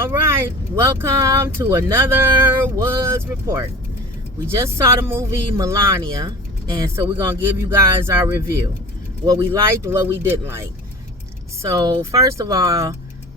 All right, welcome to another Woods Report. We just saw the movie Melania, and so we're going to give you guys our review. What we liked and what we didn't like. So, first of all,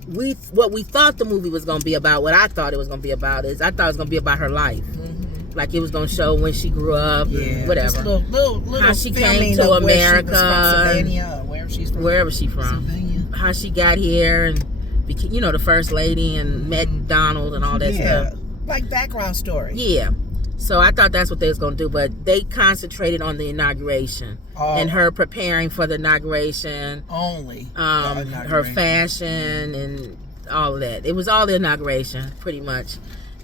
what we thought the movie was going to be about, what I thought it was going to be about is, I thought it was going to be about her life. Mm-hmm. Like it was going to show when she grew up and whatever. Little how she came to America. Wherever she's from. How she got here and became, the first lady and met Donald and all that stuff. Like background story. Yeah. So I thought that's what they was going to do, but they concentrated on the inauguration and her preparing for the inauguration. Only. Her fashion and all of that. It was all the inauguration, pretty much.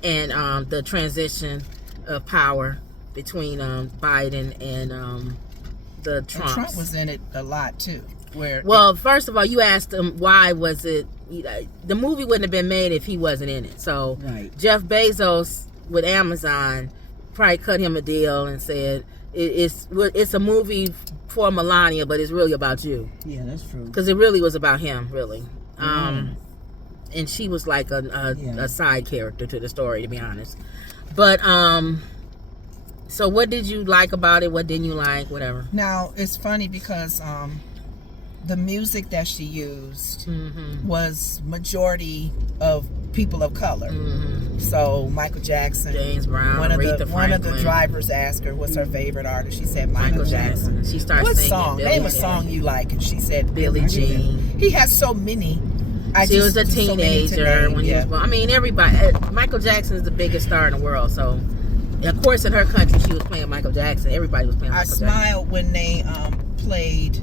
And the transition of power between Biden and the Trumps. And Trump was in it a lot, too. First of all, you asked him why was it... the movie wouldn't have been made if he wasn't in it. So right. Jeff Bezos with Amazon probably cut him a deal and said it's a movie for Melania, but it's really about you. Yeah, that's true. Because it really was about him, really. And she was like a side character to the story, to be honest. But so what did you like about it? What didn't you like? Whatever. Now it's funny because the music that she used was majority of people of color. So Michael Jackson, James Brown, one of the drivers asked her what's her favorite artist. She said Michael Jackson. She started what singing. Song? Name a song you like, and she said Billie Jean. He has so many. She was a teenager when he was born. I mean, everybody. Michael Jackson is the biggest star in the world. So, of course, in her country, she was playing Michael Jackson. Everybody was playing Michael Jackson. I smiled when they played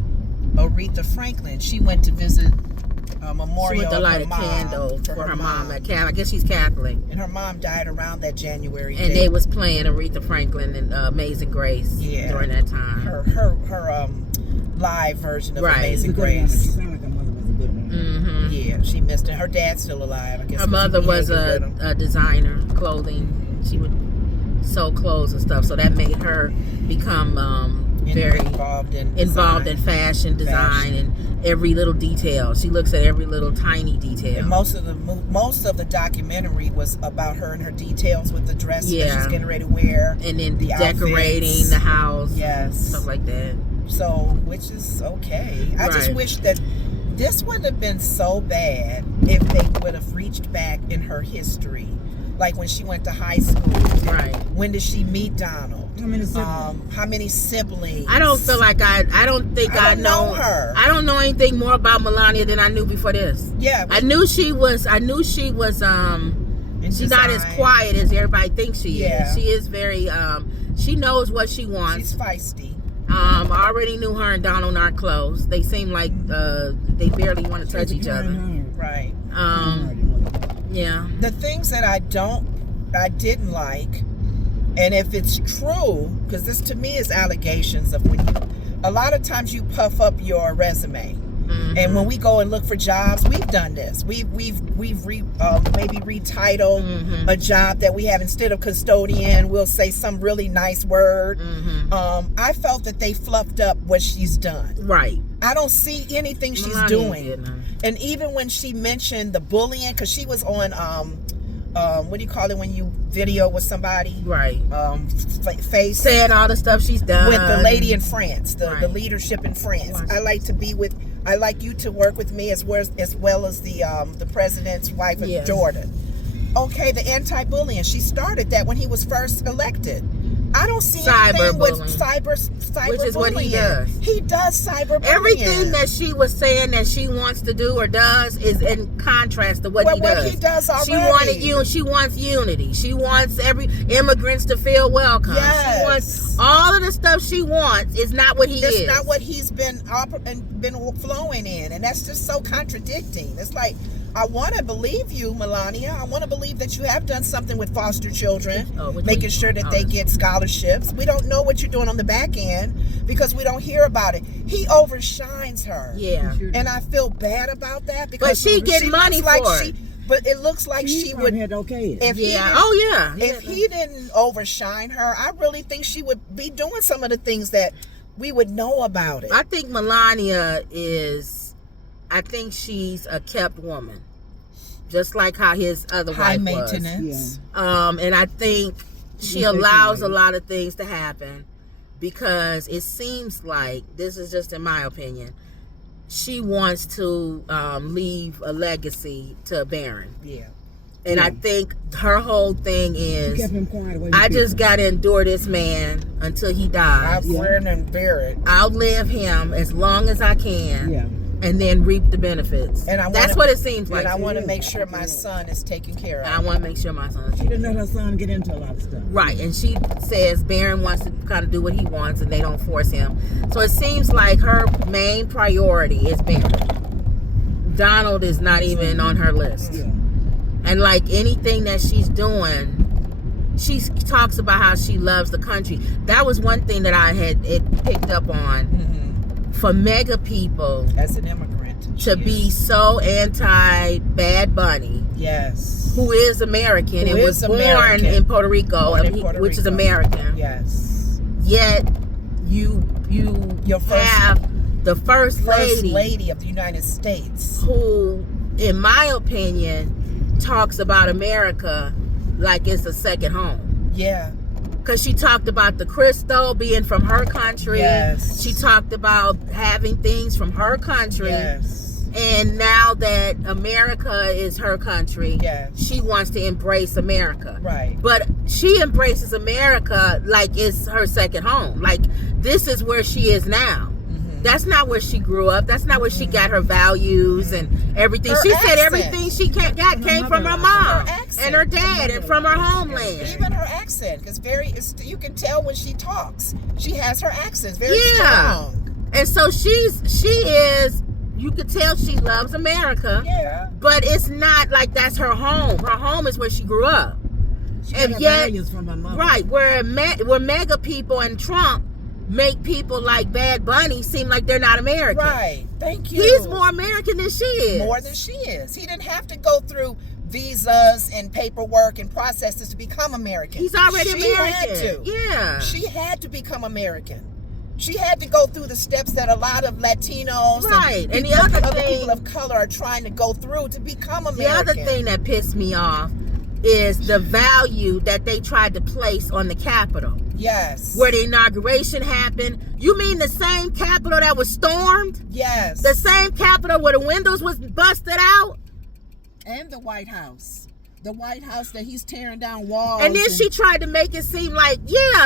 Aretha Franklin. She went to visit a memorial. She went to light a candle for her mom. I guess she's Catholic. And her mom died around that January and date. They was playing Aretha Franklin and Amazing Grace during that time. Her live version of Amazing Grace. She sounded like her mother was a good one. Yeah, she missed it. Her dad's still alive. I guess her mother was a designer, clothing. She would sew clothes and stuff. So that made her become very involved in fashion design and every little detail. She looks at every little tiny detail. And most of the documentary was about her and her details with the dress that she's getting ready to wear, and then the decorating outfits. The house, stuff like that. So, which is okay. I just wish that this wouldn't have been so bad if they would have reached back in her history, like when she went to high school. Right. When did she meet Donald? How many siblings? I don't feel like I don't know her. I don't know anything more about Melania than I knew before this. Yeah. I knew she was she's not as quiet as everybody thinks she is. She is very she knows what she wants. She's feisty. I already knew her and Donald aren't close. They seem like they barely want to touch each other. Right. Yeah. The things that I didn't like, and if it's true, because this to me is allegations of a lot of times you puff up your resume. And when we go and look for jobs, we've done this. We've maybe retitled a job that we have, instead of custodian, we'll say some really nice word. I felt that they fluffed up what she's done. Right. I don't see anything she's doing. And even when she mentioned the bullying, because she was on what do you call it when you video with somebody? Right. Face. Saying all the stuff she's done. With the lady in France, the leadership in France. I like you to work with me as well as the president's wife of Jordan. Okay, the anti-bullying. She started that when he was first elected. I don't see anything with cyber which is bullying. What he does. He does cyber bullying. Everything that she was saying that she wants to do or does is in contrast to what he does. What he does already. She wants unity. She wants every immigrants to feel welcome. Yes. She wants all of the stuff she wants is not what he is. It's not what he's been flowing in, and that's just so contradicting. It's like, I want to believe you, Melania. I want to believe that you have done something with foster children, making sure that they get scholarships. We don't know what you're doing on the back end because we don't hear about it. He overshines her. Yeah. And I feel bad about that because but she get money for it. But it looks like she would. If he didn't overshine her, I really think she would be doing some of the things that we would know about it. I think Melania is. I think she's a kept woman. just like how his other high wife maintenance. was. And I think she allows a lot of things to happen because it seems like, this is just in my opinion, she wants to leave a legacy to Barron. Yeah. And I think her whole thing is, kept him quiet I just got to endure this man until he dies. Outlive and bear it. Outlive him as long as I can. Yeah. And then reap the benefits. And that's what it seems like. And I want to make sure my son is taken care of. I want to make sure my son. She didn't let her son get into a lot of stuff. Right, and she says Barron wants to kind of do what he wants, and they don't force him. So it seems like her main priority is Barron. Donald is not even on her list. Yeah. And like anything that she's doing, she talks about how she loves the country. That was one thing that I had picked up on. Mm-hmm. For mega people as an immigrant to be so anti Bad Bunny, yes, who is American and was born in Puerto Rico, which is American, yes, yet you have the first lady of the United States, who, in my opinion, talks about America like it's a second home. Yeah. Because she talked about the crystal being from her country. Yes. She talked about having things from her country. Yes. And now that America is her country, yes, she wants to embrace America. Right. But she embraces America like it's her second home. Like, this is where she is now. That's not where she grew up. That's not where she got her values and everything. She said everything she got came from her mom and her dad and from her homeland. Even her accent is you can tell when she talks. She has her accent very strong. And so she is, you could tell she loves America. Yeah. But it's not like that's her home. Her home is where she grew up. She and yet, from her mother. Right, where mega people and Trump make people like Bad Bunny seem like they're not American. Right. Thank you. He's more American than she is. More than she is. He didn't have to go through visas and paperwork and processes to become American. He's already American. Had to. Yeah. She had to become American. She had to go through the steps that a lot of Latinos and the other people of color are trying to go through to become American. The other thing that pissed me off is the value that they tried to place on the Capitol. Yes. Where the inauguration happened. You mean the same Capitol that was stormed? Yes. The same Capitol where the windows was busted out? And the White House. The White House that he's tearing down walls. And then she tried to make it seem like,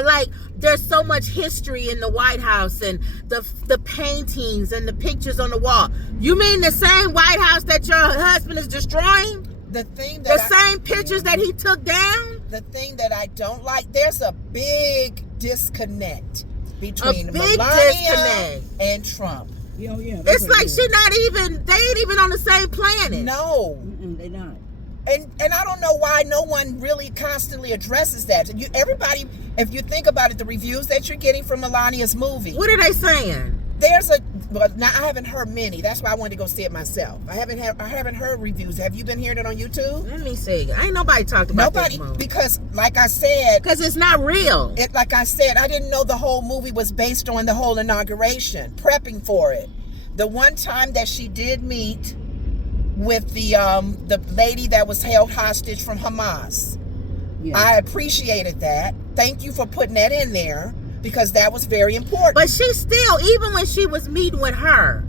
like there's so much history in the White House and the paintings and the pictures on the wall. You mean the same White House that your husband is destroying? The same pictures that he took down? The thing that I don't like, there's a big disconnect between Melania and Trump. Yeah, it's like they ain't even on the same planet. No. They're not. And I don't know why no one really constantly addresses that. Everybody, if you think about it, the reviews that you're getting from Melania's movie. What are they saying? Now I haven't heard many. That's why I wanted to go see it myself. I haven't heard reviews. Have you been hearing it on YouTube? Let me see. Ain't nobody talked about this movie. Because like I said, because it's not real. Like I said, I didn't know the whole movie was based on the whole inauguration, prepping for it. The one time that she did meet with the lady that was held hostage from Hamas. Yes. I appreciated that. Thank you for putting that in there. Because that was very important. But she still, even when she was meeting with her,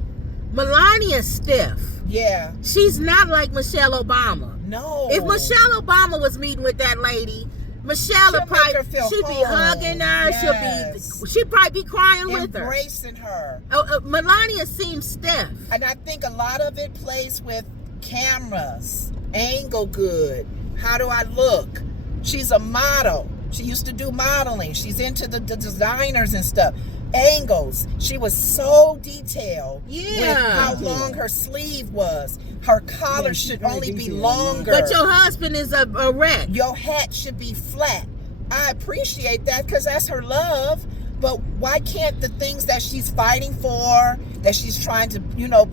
Melania's stiff. Yeah. She's not like Michelle Obama. No. If Michelle Obama was meeting with that lady, Michelle would probably, she'd be hugging her. Yes. She'd probably be crying with her. Embracing her. Melania seems stiff. And I think a lot of it plays with cameras, angle good. How do I look? She's a model. She used to do modeling. She's into the designers and stuff. Angles. She was so detailed with how long her sleeve was. Her collar should only be longer. But your husband is a wreck. Your hat should be flat. I appreciate that because that's her love. But why can't the things that she's fighting for, that she's trying to,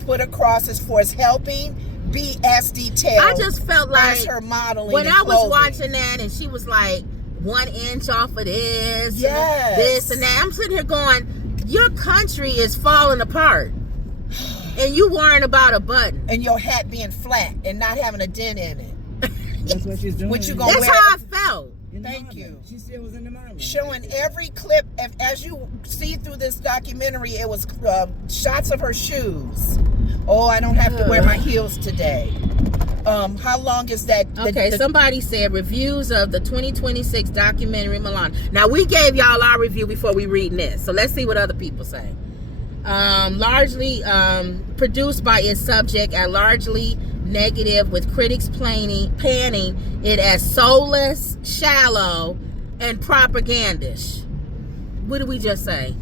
put across as far as helping, be as detailed? I just felt like as her modeling. When I was watching that and she was like, 1 inch off of this, this and that. I'm sitting here going, your country is falling apart. And you worrying about a button. And your hat being flat and not having a dent in it. That's what she's doing. What you gonna That's wear? how I felt. Thank you. She still was in the Marlin. Showing every clip, as you see through this documentary, it was shots of her shoes. Oh, I don't have to wear my heels today. How long is that? Okay, somebody said reviews of the 2026 documentary Melania. Now, we gave y'all our review before we read this, so let's see what other people say. Largely produced by its subject and largely negative, with critics panning it as soulless, shallow, and propagandish. What did we just say?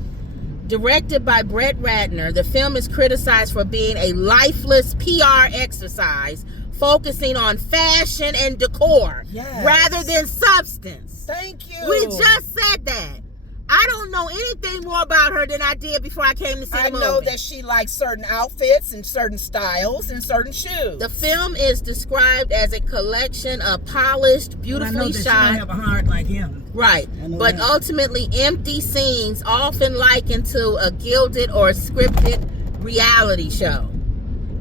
Directed by Brett Ratner, the film is criticized for being a lifeless PR exercise focusing on fashion and decor rather than substance. Thank you. We just said that. I don't know anything more about her than I did before I came to see the movie. I know that she likes certain outfits and certain styles and certain shoes. The film is described as a collection of polished, beautifully shot. She don't have a heart like him. Right, but ultimately empty scenes, often likened to a gilded or scripted reality show.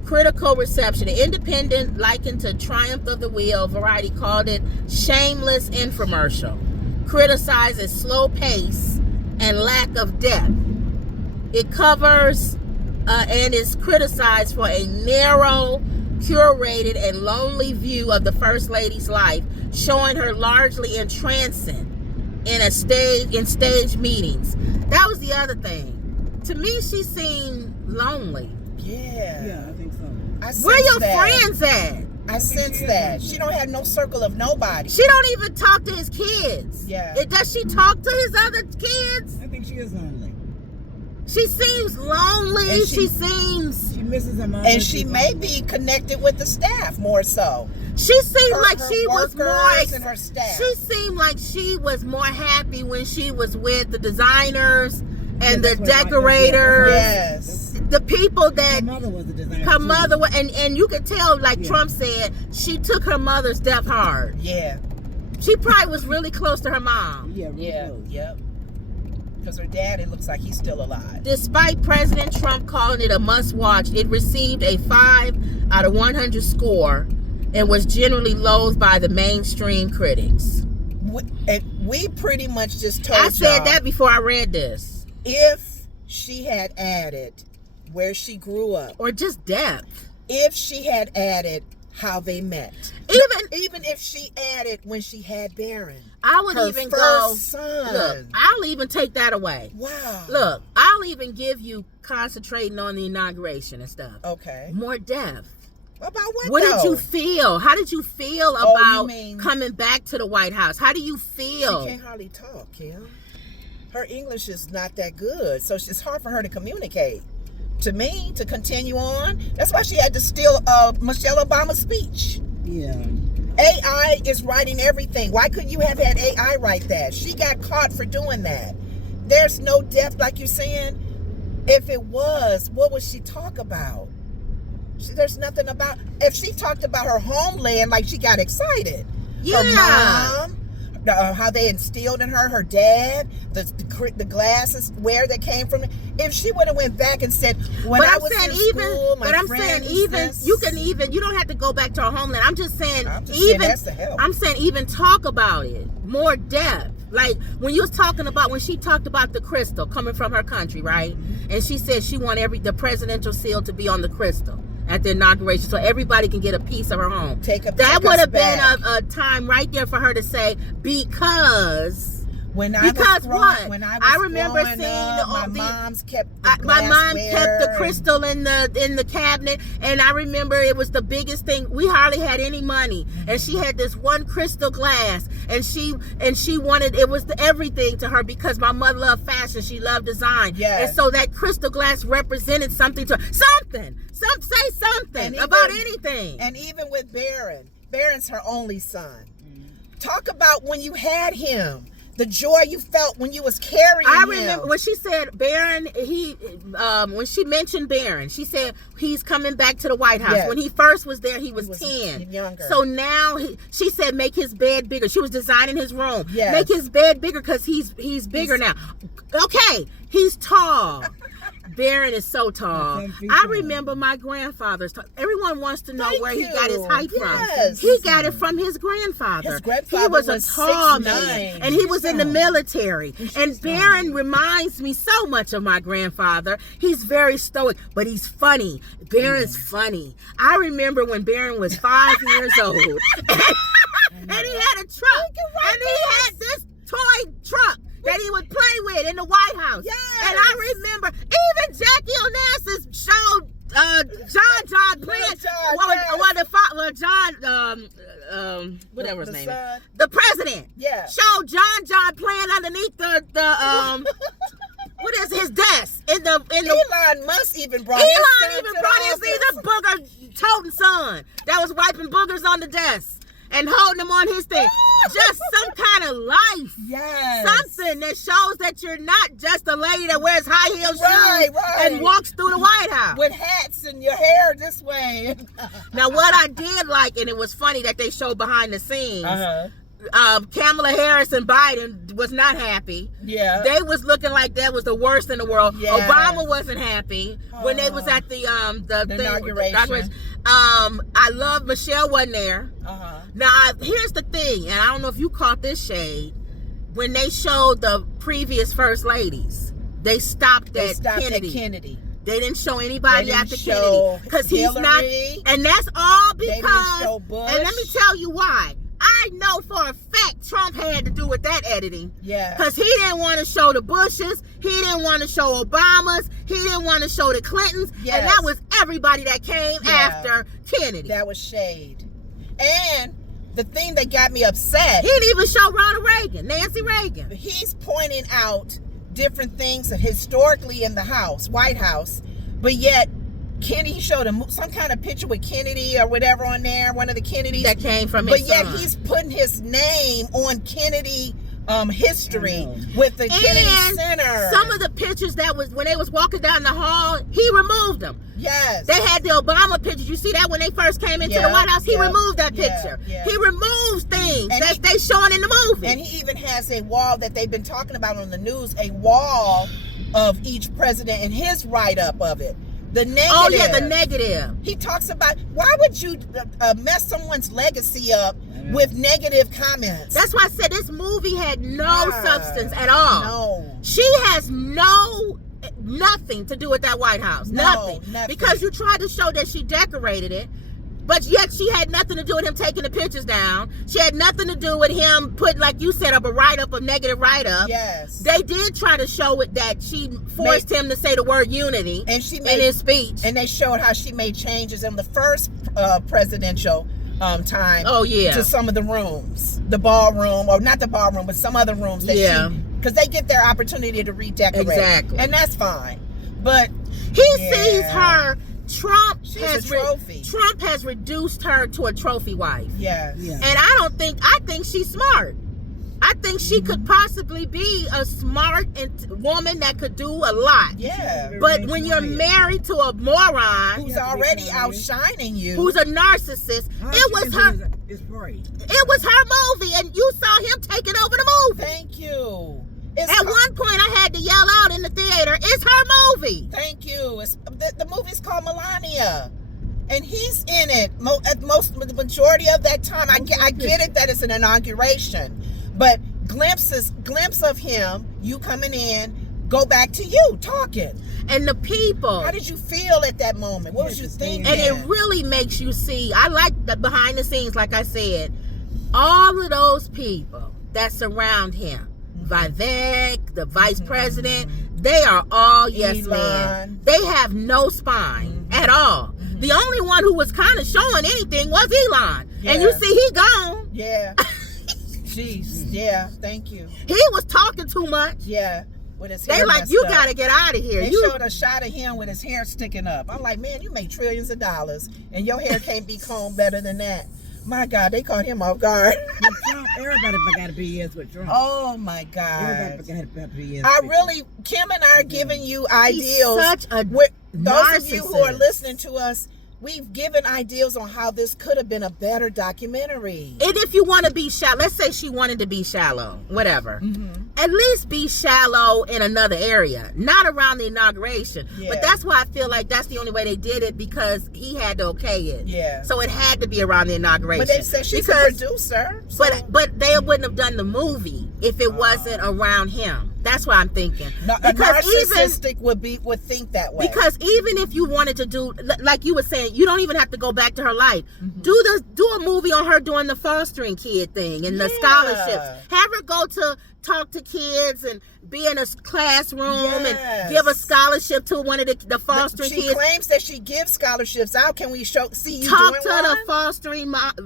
Critical reception. The Independent likened to Triumph of the Wheel. Variety called it shameless infomercial. Criticized its slow pace and lack of depth. It covers and is criticized for a narrow, curated, and lonely view of the First Lady's life, showing her largely entrancing in stage meetings. That was the other thing. To me, she seemed lonely. Yeah, I think so. Where your friends at? I sense that. She don't have no circle of nobody. She don't even talk to his kids. Yeah. Does she talk to his other kids? I think she is lonely. She seems lonely. And she seems... She misses her mom. And she may be connected with the staff more so. She seemed like she was more... and her staff. She seemed like she was more happy when she was with the designers and the decorators. Yes. The people that... Her mother was a designer. Her mother was... And you could tell, like Trump said, she took her mother's death hard. Yeah. She probably was really close to her mom. Yeah, really close. Yep. Because her dad, it looks like he's still alive. Despite President Trump calling it a must-watch, it received a 5 out of 100 score and was generally loathed by the mainstream critics. We pretty much just told I said that before I read this. If she had added where she grew up, or just depth, if she had added how they met, even if she added when she had Barron, I would her even first go. son. Look, I'll even take that away. Wow. Look, I'll even give you concentrating on the inauguration and stuff. Okay. More depth. About what? What though? did you feel? How did you feel about coming back to the White House? How do you feel? She can't hardly talk, Kim. Her English is not that good, so it's hard for her to communicate. To me, to continue on, that's why she had to steal Michelle Obama's speech. Yeah. AI is writing everything. Why couldn't you have had AI write that? She got caught for doing that. There's no depth, like you're saying. If it was, what would she talk about? There's nothing about. If she talked about her homeland, like she got excited. Yeah. Her mom, how they instilled in her dad, the glasses, where they came from. If she would have went back and said, when I was in school, my friends, you don't have to go back to her homeland. I'm just saying, that's the help. I'm saying even talk about it, more depth. Like when she talked about the crystal coming from her country, right? And she said she wanted the presidential seal to be on the crystal at the inauguration, so everybody can get a piece of her home. That would have been a time right there for her to say, because when I remember seeing my mom kept the crystal in the cabinet, and I remember it was the biggest thing. We hardly had any money, and she had this one crystal glass, and she wanted, it was everything to her because my mother loved fashion, she loved design, and so that crystal glass represented something to her. Say something about anything. And even with Barron's her only son. Talk about when you had him. The joy you felt when you was carrying him. I remember when she said Barron, when she mentioned Barron, she said he's coming back to the White House. Yes. When he first was there, he was 10. Younger. So now, she said make his bed bigger. She was designing his room. Yes. Make his bed bigger because he's bigger now. Okay, he's tall. Barron is so tall. I remember my grandfather's tall. Everyone wants to know where he got his height from. He got it from his grandfather. His grandfather he was a tall 6'9". man, and he was in the military. And Barron reminds me so much of my grandfather. He's very stoic, but he's funny. Barron's funny. I remember when Barron was 5 years old, and he had a truck, and he had this toy truck that he would play with in the White House. Yes. And I remember even Jackie Onassis showed John playing whatever his name is, the president. Yeah. Showed John playing underneath the what is his desk in the Elon Musk even brought his either booger toting son that was wiping boogers on the desk and holding them on his thing. Just some kind of life. Yes. Something that shows that you're not just a lady that wears high heel shoes and walks through the White House. With hats and your hair this way. Now, what I did like, and it was funny that they showed behind the scenes, Kamala Harris and Biden was not happy. Yeah. They was looking like that was the worst in the world. Yes. Obama wasn't happy when they was at the inauguration. I love Michelle wasn't there. Now, here's the thing, and I don't know if you caught this shade. When they showed the previous first ladies, they stopped at Kennedy. They didn't show anybody after Kennedy because he's not, and that's all because. And let me tell you why. I know for a fact Trump had to do with that editing. Yeah. Because he didn't want to show the Bushes. He didn't want to show Obamas. He didn't want to show the Clintons. Yes. And that was everybody that came after Kennedy. That was shade. And the thing that got me upset. He didn't even show Ronald Reagan, Nancy Reagan. He's pointing out different things historically in the White House. But yet, Kennedy showed him some kind of picture with Kennedy or whatever on there, one of the Kennedys. That came from his But yet son. he's putting his name on Kennedy history with the Kennedy Center. Some of the pictures that was when they was walking down the hall, he removed them. Yes. They had the Obama pictures. You see that when they first came into the White House? He removed that picture. He removes things that they showing in the movie. And he even has a wall that they've been talking about on the news, a wall of each president and his write-up of it. The negative. Oh, yeah, the negative. He talks about, why would you mess someone's legacy up with negative comments? That's why I said this movie had no substance at all. No. She has nothing to do with that White House. Nothing. Because you tried to show that she decorated it, but yet she had nothing to do with him taking the pictures down. She had nothing to do with him putting, like you said, up a write-up, a negative write-up. Yes. They did try to show it that she forced him to say the word unity in his speech. And they showed how she made changes in the first presidential time. Oh, yeah. To some of the rooms. The ballroom, or not the ballroom, but some other rooms that because they get their opportunity to redecorate. Exactly. And that's fine. But he sees her. Trump Trump has reduced her to a trophy wife. Yes. And I think she's smart. I think she could possibly be a smart woman that could do a lot. Yeah. But when you're married to a moron who's already outshining you, who's a narcissist, it was her. It was her movie, and you saw him taking over the movie. Thank you. At one point, I had to yell out in the theater, "It's her movie!" Thank you. The movie's called Melania, and he's in it the majority of that time. I get it that it's an inauguration, but glimpse of him, you coming in, go back to you talking, and the people. How did you feel at that moment? What was you thinking? And it really makes you see. I like the behind the scenes, like I said, all of those people that surround him. Vivek, the vice president, they are all yes men. They have no spine at all. The only one who was kind of showing anything was Elon. And you see he gone. Yeah. Jeez. Yeah, thank you. He was talking too much. Yeah. With his hair they like, you got to get out of here. They showed a shot of him with his hair sticking up. I'm like, man, you make trillions of dollars and your hair can't be combed better than that. My God, they caught him off guard. Trump, everybody got to be yes with Trump. Oh my God. Everybody got to be yes. Kim and I are giving you ideals. He's such a those of you who are listening to us, we've given ideas on how this could have been a better documentary. And if you want to be shallow, let's say she wanted to be shallow, whatever. At least be shallow in another area, not around the inauguration. Yeah. But that's why I feel like that's the only way they did it, because he had to okay it. Yeah. So it had to be around the inauguration. But they said she's a producer. So. But they wouldn't have done the movie if it wasn't around him. That's what I'm thinking. No, a narcissistic would think that way. Because even if you wanted to do, like you were saying, you don't even have to go back to her life. Do a movie on her doing the fostering kid thing and the scholarships. Have her go to talk to kids and be in a classroom and give a scholarship to one of the fostering kids. She claims that she gives scholarships out. Can we see you talk doing to one?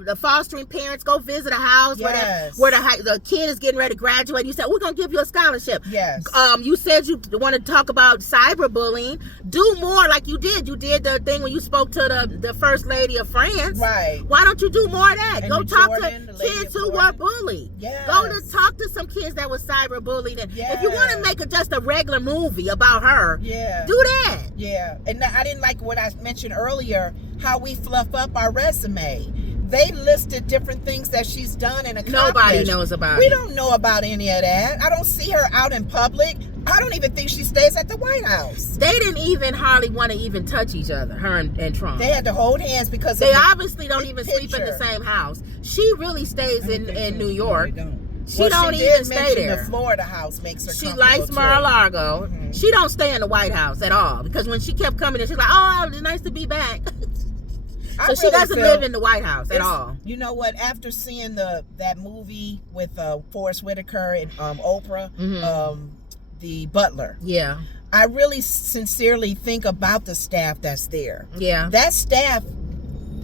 the fostering parents? Go visit a house where the kid is getting ready to graduate. You said, we're gonna give you a scholarship. Yes. You said you want to talk about cyberbullying. Do more like you did. You did the thing when you spoke to the first lady of France. Right. Why don't you do more of that? And Go talk Jordan, to kids who were bullied. Yes. Go to talk to some kids that were cyberbullied. And yes. if you want to make just a regular movie about her, do that. Yeah. And I didn't like what I mentioned earlier, how we fluff up our resume. They listed different things that she's done and accomplished. Nobody knows about it. We don't know about any of that. I don't see her out in public. I don't even think she stays at the White House. They didn't even hardly want to even touch each other, her and Trump. They had to hold hands because they obviously don't even sleep in the same house. She really stays in New York. She don't even stay there. The Florida house makes her She likes Mar-a-Lago. She don't stay in the White House at all, because when she kept coming in, she's like, oh, it's nice to be back. So she doesn't live in the White House at all. You know what? After seeing that movie with Forrest Whitaker and Oprah, The Butler. Yeah. I really sincerely think about the staff that's there. Yeah. That staff,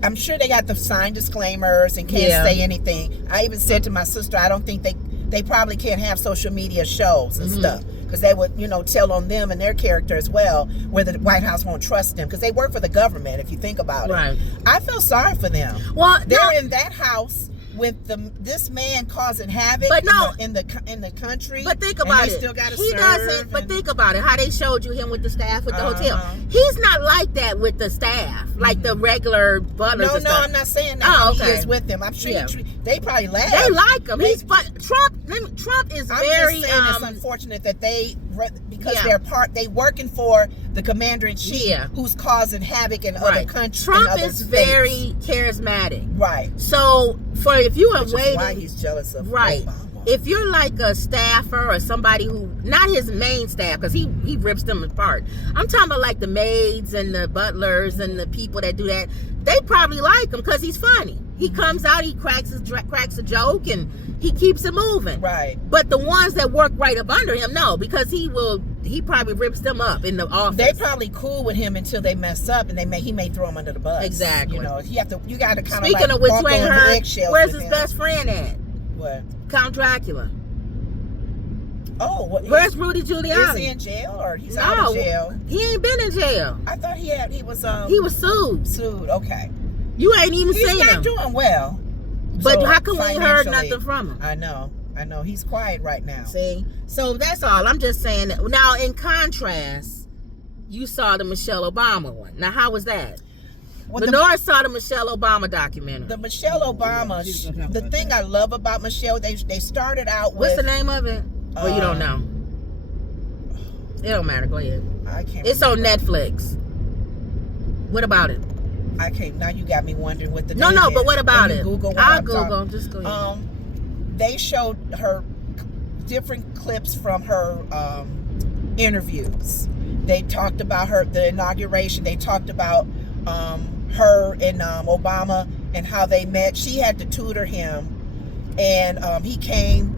I'm sure they got the signed disclaimers and can't say anything. I even said to my sister, I don't think they probably can't have social media shows and stuff, because they would, tell on them and their character as well, where the White House won't trust them, because they work for the government, if you think about it. I feel sorry for them. Well, they're in that house with this man causing havoc in the country. But think about it. Still gotta he doesn't. But think about it. How they showed you him with the staff at the hotel. He's not like that with the staff, like the regular butlers. No, I'm not saying that. He is with them. I'm sure they probably laugh. They like him. Trump is very. I'm just saying it's unfortunate that because they working for the commander-in-chief, who's causing havoc in other countries. Trump is very charismatic. Right. So if you are waiting, why he's jealous of Obama. If you're like a staffer or somebody who, not his main staff, because he rips them apart. I'm talking about like the maids and the butlers and the people that do that. They probably like him because he's funny. He comes out, he cracks a joke, and he keeps it moving. Right. But the ones that work right up under him, no, because he probably rips them up in the office. They probably cool with him until they mess up, and he may throw them under the bus. Exactly. You got to kind of Speaking of which, you ain't heard, where's his best friend at? What? Count Dracula. Oh, where's Rudy Giuliani? Is he in jail or he's out of jail? He ain't been in jail. I thought he was sued. Sued. Okay. You ain't even seen him. He's not doing well. But how come we ain't heard nothing from him? I know. He's quiet right now. See? So that's all. I'm just saying that. Now, in contrast, you saw the Michelle Obama one. Now, how was that? Well, Lenore saw the Michelle Obama documentary. The Michelle Obama, the thing I love about Michelle, they started out with... What's the name of it? Or you don't know? It don't matter. Go ahead. I can't It's on Netflix. What about it? I can't. Now you got me wondering what the name is. But what about it? I'll Google. Just go ahead. They showed her different clips from her interviews. They talked about the inauguration. They talked about her and Obama and how they met. She had to tutor him, and he came.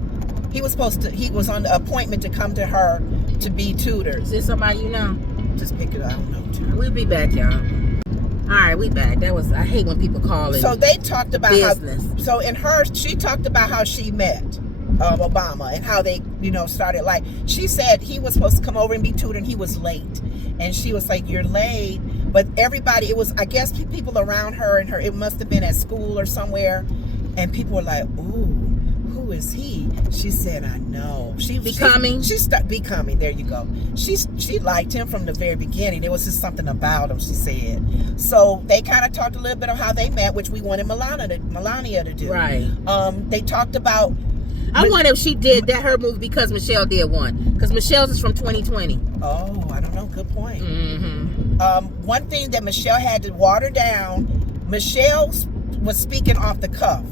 He was on the appointment to come to her to be tutored. Is this somebody you know? Just pick it up. I don't know. We'll be back, y'all. All right, we back. I hate when people call it. So they talked about business. She talked about how she met Obama and how they, started. Like, she said he was supposed to come over and be tutored and he was late. And she was like, you're late. But everybody, I guess people around her, it must have been at school or somewhere. And people were like, ooh, who is he? She said, I know. Becoming? Becoming, there you go. She liked him from the very beginning. There was just something about him, she said. So they kind of talked a little bit of how they met, which we wanted Melania to do. Right. They talked about... I wonder if she did that her movie because Michelle did one. Because Michelle's is from 2020. Oh, I don't know. Good point. Mm-hmm. One thing that Michelle had to water down, Michelle was speaking off the cuff.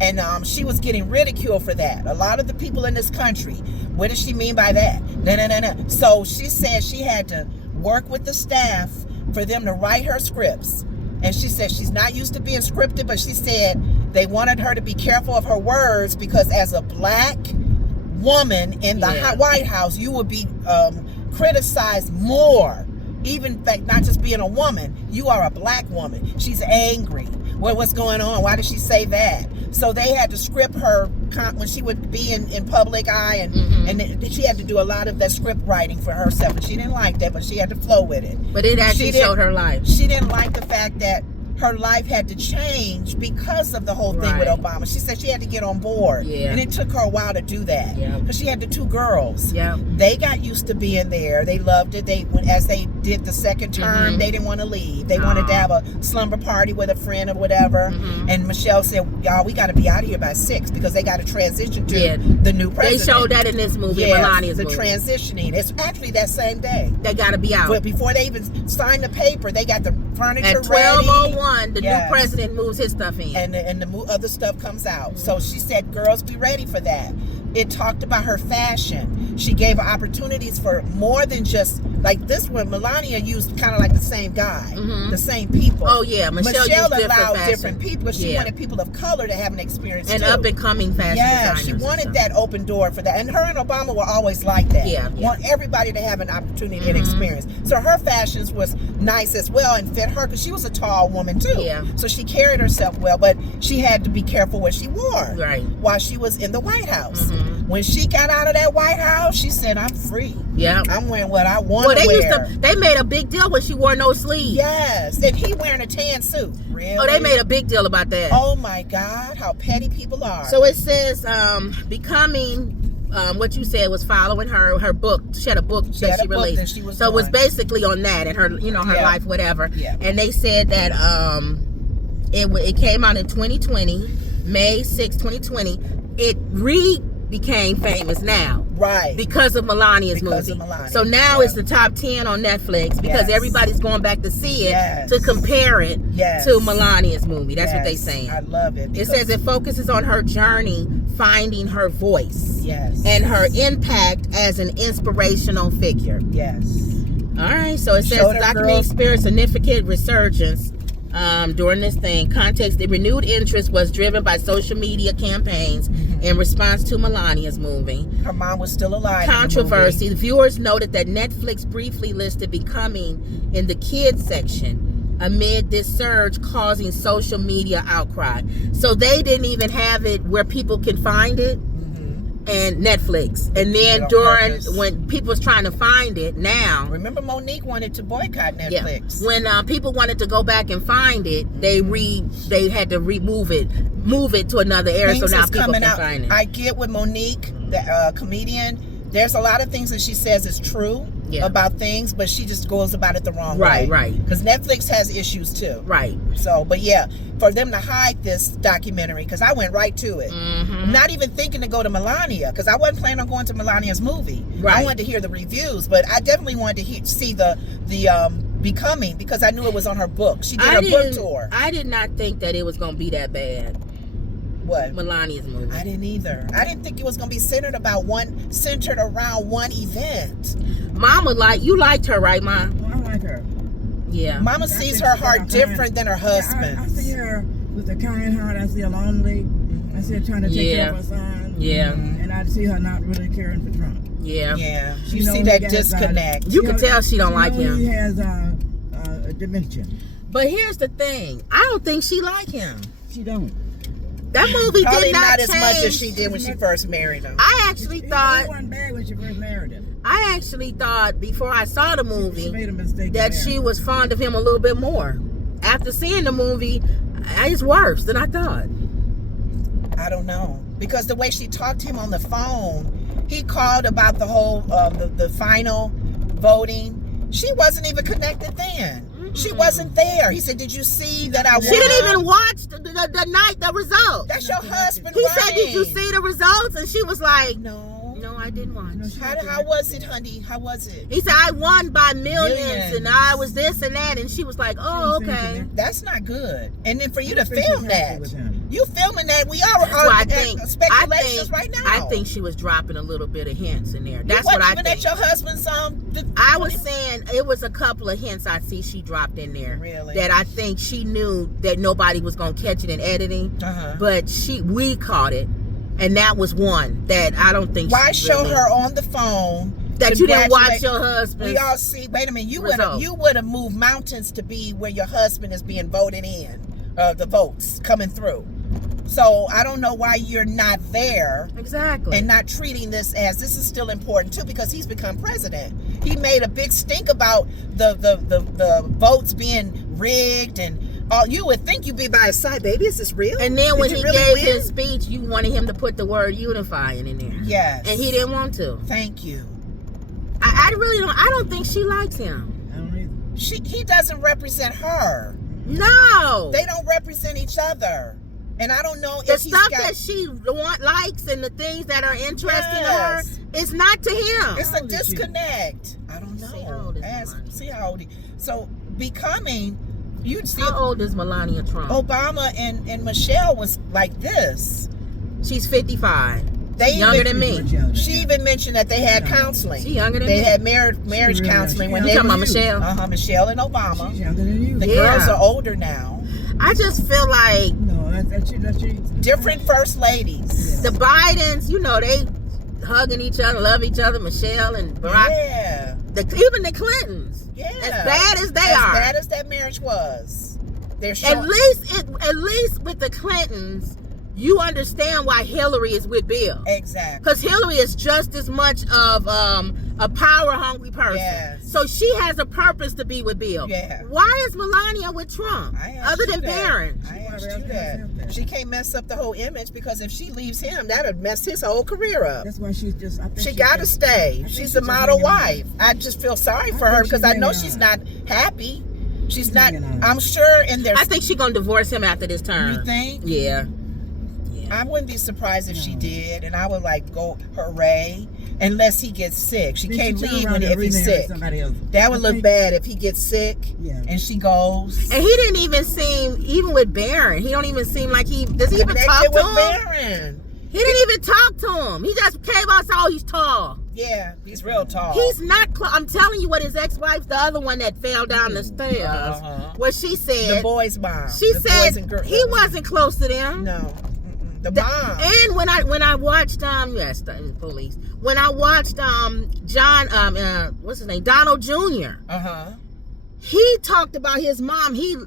And she was getting ridiculed for that. A lot of the people in this country, what does she mean by that? No. So she said she had to work with the staff for them to write her scripts. And she said she's not used to being scripted, but she said they wanted her to be careful of her words because as a black woman in the White House, you would be criticized more. Even, in fact, not just being a woman, you are a black woman. She's angry. What's going on? Why did she say that? So they had to script her when she would be in public eye, and she had to do a lot of that script writing for herself. And she didn't like that, but she had to flow with it. But it actually showed her life. She didn't like the fact that her life had to change because of the whole thing with Obama. She said she had to get on board. Yeah. And it took her a while to do that. Yeah. Because she had the two girls. Yeah. They got used to being there. They loved it. As they did the second term, they didn't want to leave. They wanted to have a slumber party with a friend or whatever. And Michelle said, y'all, we got to be out of here by 6 because they got to transition to the new president. They showed that in this movie, Melania's movie. The transitioning. It's actually that same day. They got to be out. But before they even signed the paper, they got the furniture ready. At 12:01, the new president moves his stuff in. And the other stuff comes out. So she said, girls, be ready for that. It talked about her fashion. She gave her opportunities for more than just, like this one, Melania used kind of like the same guy, the same people. Oh, yeah. Michelle allowed different people, but she wanted people of color to have an experience and too. up and coming fashion designers. She wanted that open door for that. And her and Obama were always like that. Want everybody to have an opportunity and experience. So her fashions was nice as well and fit her because she was a tall woman too. Yeah. So she carried herself well, but she had to be careful what she wore while she was in the White House. When she got out of that White House, she said, I'm free. Yeah. I'm wearing what I want to wear. They made a big deal when she wore no sleeves. Yes. And he wearing a tan suit. Really? Oh, they made a big deal about that. Oh, my God. How petty people are. So it says, becoming... what you said was following her book. She had a book that she released. So it was basically on that and her, her life, whatever. Yeah. And they said that it came out in 2020, May 6, 2020. It became famous now. Right. Because of Melania's movie. So now it's the top 10 on Netflix because everybody's going back to see it to compare it to Melania's movie. That's what they're saying. I love it. It says it focuses on her journey finding her voice. Yes. And her impact as an inspirational figure. Yes. All right. So it says the documentary experienced significant resurgence during this thing. Context: the renewed interest was driven by social media campaigns in response to Melania's movie. Her mom was still alive. Controversy. The viewers noted that Netflix briefly listed Becoming in the kids section amid this surge, causing social media outcry. So they didn't even have it where people can find it. And Netflix, and then when people was trying to find it now. Remember, Monique wanted to boycott Netflix. Yeah. When people wanted to go back and find it, they had to move it to another area. So now people can find it. I get with Monique, the comedian. There's a lot of things that she says is true about things, but she just goes about it the wrong way. Right. Because Netflix has issues too. Right. So, but yeah, for them to hide this documentary, because I went right to it. I'm not even thinking to go to Melania, because I wasn't planning on going to Melania's movie. Right. I wanted to hear the reviews, but I definitely wanted to see the Becoming, because I knew it was on her book. She did her book tour. I did not think that it was going to be that bad. What? Melania's movie. I didn't either. I didn't think it was going to be centered around one event. Mama, you liked her, right, Mom? Well, I like her. Yeah. Mama sees her heart different than her husband. I see her with a kind heart. I see her lonely. I see her trying to take care of her son. Yeah. And I see her not really caring for Trump. Yeah. Yeah. You see that disconnect. You can tell she don't like him. He has dementia. But here's the thing. I don't think she like him. She don't. That movie probably did not as much as she did when she first married him. I actually thought it wasn't bad when she first married him. I actually thought before I saw the movie she made a mistake that she was fond of him a little bit more. After seeing the movie, it's worse than I thought. I don't know. because the way she talked to him on the phone, he called about the whole the final voting. She wasn't even connected then. She wasn't there. He said, "Did you see that I won?" She didn't even watch the night the results. That's your husband. He said, "Did you see the results?" And she was like, "No, I didn't watch." How was it, honey? How was it? He said, "I won by millions, and I was this and that," and she was like, "Oh, okay." That's not good. And then for you to film that, you filming that, we are speculations right now. I think she was dropping a little bit of hints in there. That's what I think. Even at your husband's I was saying it was a couple of hints I see she dropped in there. Really? That I think she knew that nobody was gonna catch it in editing, but we caught it. And that was one that I don't think. Why show her on the phone that you didn't watch your husband? We all see. Wait a minute. You would have moved mountains to be where your husband is being voted in, the votes coming through. So I don't know why you're not there. Exactly. And not treating this is still important too, because he's become president. He made a big stink about the votes being rigged and. Oh, you would think you'd be by his side, baby. Is this real? And then when he gave his speech, you wanted him to put the word unifying in there. Yes. And he didn't want to. Thank you. I really don't. I don't think she likes him. I don't either. He doesn't represent her. No. They don't represent each other. And I don't know the stuff that she likes and the things that are interesting to her is not to him. It's a disconnect. I don't know. See how old he. So becoming. You'd see how old is Melania Trump? Obama and Michelle was like this. She's 55. They younger than me. She even mentioned that they had counseling. She younger than me. They had marriage counseling when they talking about Michelle. Michelle and Obama. She's younger than you. The girls are older now. I just feel like that's different first ladies. The Bidens, they hugging each other, love each other. Michelle and Barack. Yeah. Even the Clintons. Yeah. As bad as they are. As bad as that marriage was. At least with the Clintons, you understand why Hillary is with Bill. Exactly. Because Hillary is just as much of a power-hungry person. Yes. So she has a purpose to be with Bill. Yeah. Why is Melania with Trump? Other than Barron? I asked you that. She can't mess up the whole image, because if she leaves him, that would mess his whole career up. That's why she's just. She got to stay. She's a model wife. I just feel sorry for her, because I know she's not happy. She's not. I'm sure in there. I think she's gonna divorce him after this term. You think? Yeah. I wouldn't be surprised if she did, and I would go hooray, unless he gets sick. She can't leave if he's sick. That would look bad if he gets sick and she goes. And he didn't even seem, even with Barron, he don't even seem like does he even talk to him? Barron. He didn't even talk to him. He just came out and said, "Oh, he's tall." Yeah, he's real tall. He's not I'm telling you what his ex-wife, the other one that fell down the stairs, what she said. The boys' mom. She said he wasn't close to them. No. The mom. And when I watched the police. When I watched John what's his name? Donald Jr. He talked about his mom. He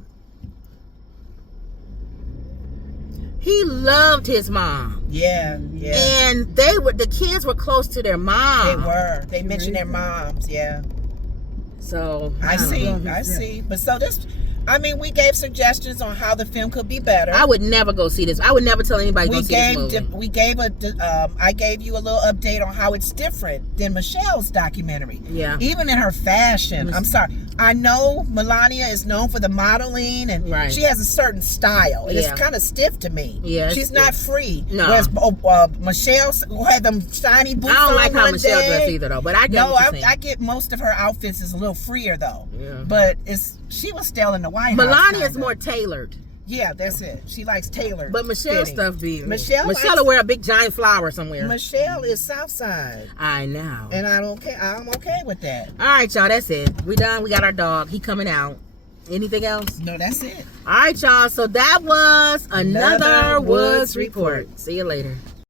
loved his mom. Yeah. And the kids were close to their mom. They were. They mentioned their moms, yeah. So I see. But so this, we gave suggestions on how the film could be better. I would never go see this. I would never tell anybody to go see this movie. I gave you a little update on how it's different than Michelle's documentary. Yeah. Even in her fashion. I'm sorry. I know Melania is known for the modeling, and she has a certain style. And it's kind of stiff to me. Yeah. She's not free. No. Whereas Michelle, who had them shiny boots on I don't like how one Michelle day. dressed either, though. But I get what you're saying. I get most of her outfits is a little freer, though. Yeah. But she was still in the White House. Melania is more tailored. Yeah, that's it. She likes tailored. But Michelle's stuff be Michelle will wear a big giant flower somewhere. Michelle is Southside. I know. And I don't care. I'm okay with that. All right, y'all. That's it. We done. We got our dog. He coming out. Anything else? No, that's it. All right, y'all. So that was another Woods Report. See you later.